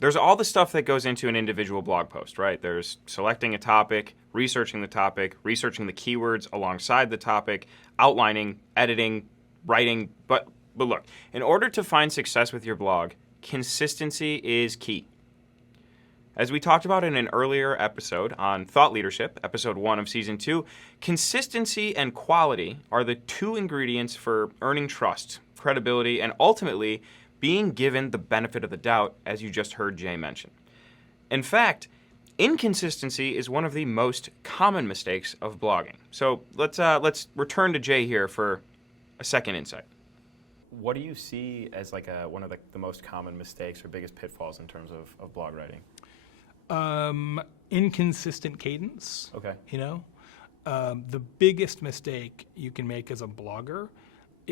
there's all the stuff that goes into an individual blog post, right? There's selecting a topic, researching the keywords alongside the topic, outlining, editing, writing. But look, in order to find success with your blog, consistency is key. As we talked about in an earlier episode on thought leadership, episode 1 of season 2, consistency and quality are the 2 ingredients for earning trust, credibility, and ultimately being given the benefit of the doubt, as you just heard Jay mention. In fact, inconsistency is one of the most common mistakes of blogging. So let's return to Jay here for a second insight. What do you see as like one of the most common mistakes or biggest pitfalls in terms of blog writing? Inconsistent cadence. Okay. The biggest mistake you can make as a blogger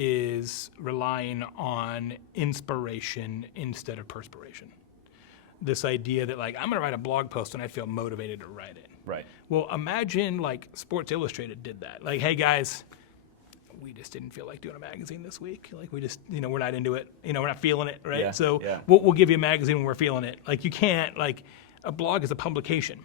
is relying on inspiration instead of perspiration. This idea that I'm going to write a blog post and I feel motivated to write it. Right. Well, imagine Sports Illustrated did that. Hey guys, we just didn't feel like doing a magazine this week. We just, we're not into it. We're not feeling it, right? Yeah, So yeah. We'll give you a magazine when we're feeling it. You can't, a blog is a publication.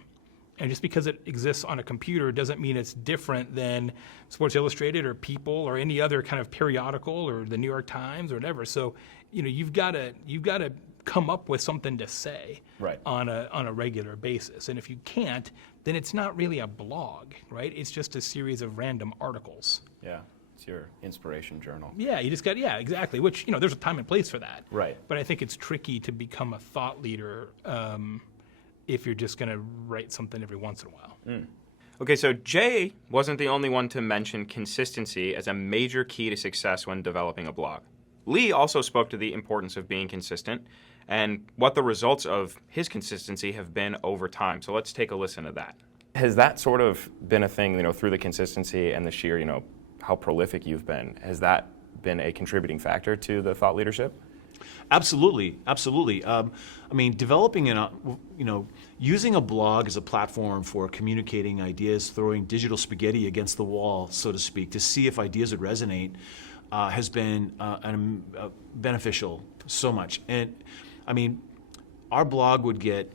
And just because it exists on a computer doesn't mean it's different than Sports Illustrated or People or any other kind of periodical or the New York Times or whatever. So, you've got to come up with something to say right. on a regular basis. And if you can't, then it's not really a blog, right? It's just a series of random articles. Yeah. It's your inspiration journal. Yeah, you just got, exactly. Which, there's a time and place for that. Right. But I think it's tricky to become a thought leader if you're just going to write something every once in a while. Mm. Okay, so Jay wasn't the only one to mention consistency as a major key to success when developing a blog. Lee also spoke to the importance of being consistent and what the results of his consistency have been over time. So let's take a listen to that. Has that sort of been a thing, through the consistency and the sheer, how prolific you've been? Has that been a contributing factor to the thought leadership? Absolutely. Developing using a blog as a platform for communicating ideas, throwing digital spaghetti against the wall, so to speak, to see if ideas would resonate, has been beneficial so much. And our blog would get,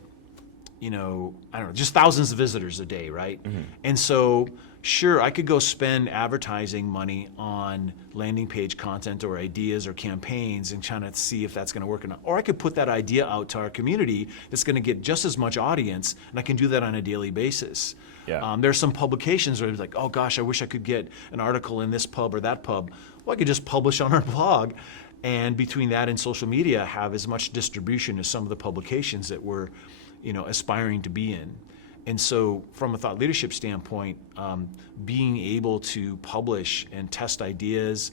just thousands of visitors a day, right? Mm-hmm. And so, sure, I could go spend advertising money on landing page content or ideas or campaigns and trying to see if that's going to work or not. Or I could put that idea out to our community that's going to get just as much audience, and I can do that on a daily basis. Yeah. There's some publications where it's oh gosh, I wish I could get an article in this pub or that pub. Well, I could just publish on our blog, and between that and social media, have as much distribution as some of the publications that we're aspiring to be in. And so from a thought leadership standpoint, being able to publish and test ideas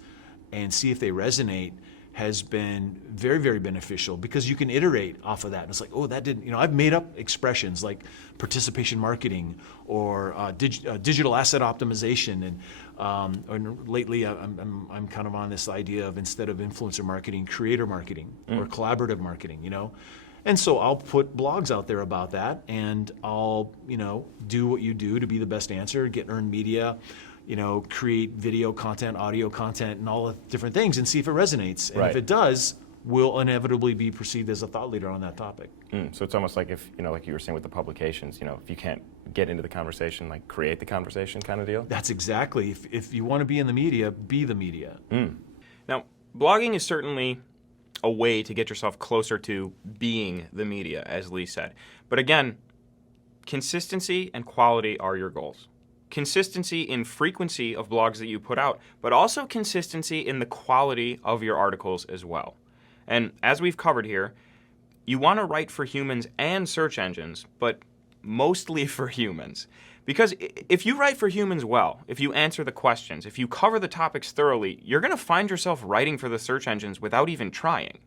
and see if they resonate has been very, very beneficial because you can iterate off of that. And it's that didn't, I've made up expressions like participation marketing or digital asset optimization. And lately I'm kind of on this idea of instead of influencer marketing, creator marketing or collaborative marketing, And so I'll put blogs out there about that, and I'll, do what you do to be the best answer, get earned media, create video content, audio content, and all the different things, and see if it resonates. And right. if it does, we'll inevitably be perceived as a thought leader on that topic. So it's almost like if, like you were saying with the publications, if you can't get into the conversation, create the conversation kind of deal? That's exactly. If you want to be in the media, be the media. Now, blogging is certainly a way to get yourself closer to being the media, as Lee said. But again, consistency and quality are your goals. Consistency in frequency of blogs that you put out, but also consistency in the quality of your articles as well. And as we've covered here, you want to write for humans and search engines, but mostly for humans. Because if you write for humans well, if you answer the questions, if you cover the topics thoroughly, you're going to find yourself writing for the search engines without even trying.